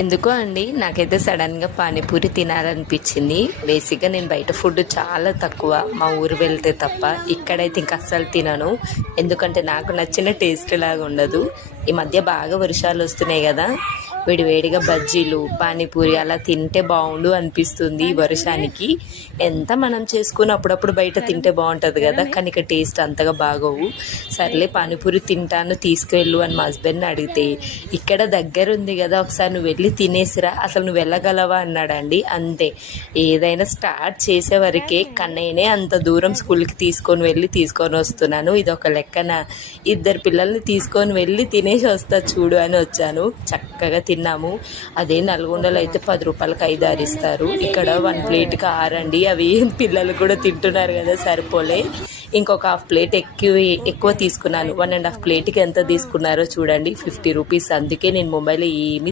ఎందుకో అండి నాకైతే సడన్గా పానీపూరి తినాలనిపించింది. బేసిక్గా నేను బయట ఫుడ్ చాలా తక్కువ, మా ఊరు వెళ్తే తప్ప. ఇక్కడైతే ఇంకా అస్సలు తినను, ఎందుకంటే నాకు నచ్చిన టేస్ట్ లాగా ఉండదు. ఈ మధ్య బాగా వర్షాలు వస్తున్నాయి కదా, వేడివేడిగా బజ్జీలు పానీపూరి అలా తింటే బాగుండు అనిపిస్తుంది ఈ వర్షానికి. ఎంత మనం చేసుకుని అప్పుడప్పుడు బయట తింటే బాగుంటుంది కదా, కానీ ఇక టేస్ట్ అంతగా బాగోవు. సర్లే పానీపూరి తింటాను తీసుకువెళ్ళు అని మా హస్బెండ్ని అడిగితే, ఇక్కడ దగ్గర ఉంది కదా ఒకసారి నువ్వు వెళ్ళి తినేసిరా, అసలు నువ్వు వెళ్ళగలవా అన్నాడండి. అంతే, ఏదైనా స్టార్ట్ చేసే వరకే కన్నయ్యనే అంత దూరం స్కూల్కి తీసుకొని వస్తున్నాను. ఇది ఒక లెక్కన ఇద్దరు పిల్లల్ని తీసుకొని వెళ్ళి తినేసి వస్తా చూడు అని వచ్చాను. చక్కగా తిన్నాము. అదే నల్గొండలో అయితే 10 రూపాయలకి 5, 6 ఇస్తారు. ఇక్కడ 1 ప్లేట్కి 6 అండి. అవి పిల్లలు కూడా తింటున్నారు కదా, సరిపోలే. ఇంకొక హాఫ్ ప్లేట్ ఎక్కువ తీసుకున్నాను. 1.5 ప్లేట్కి ఎంత తీసుకున్నారో చూడండి, 50 రూపీస్. అందుకే నేను మొబైల్లో ఏమి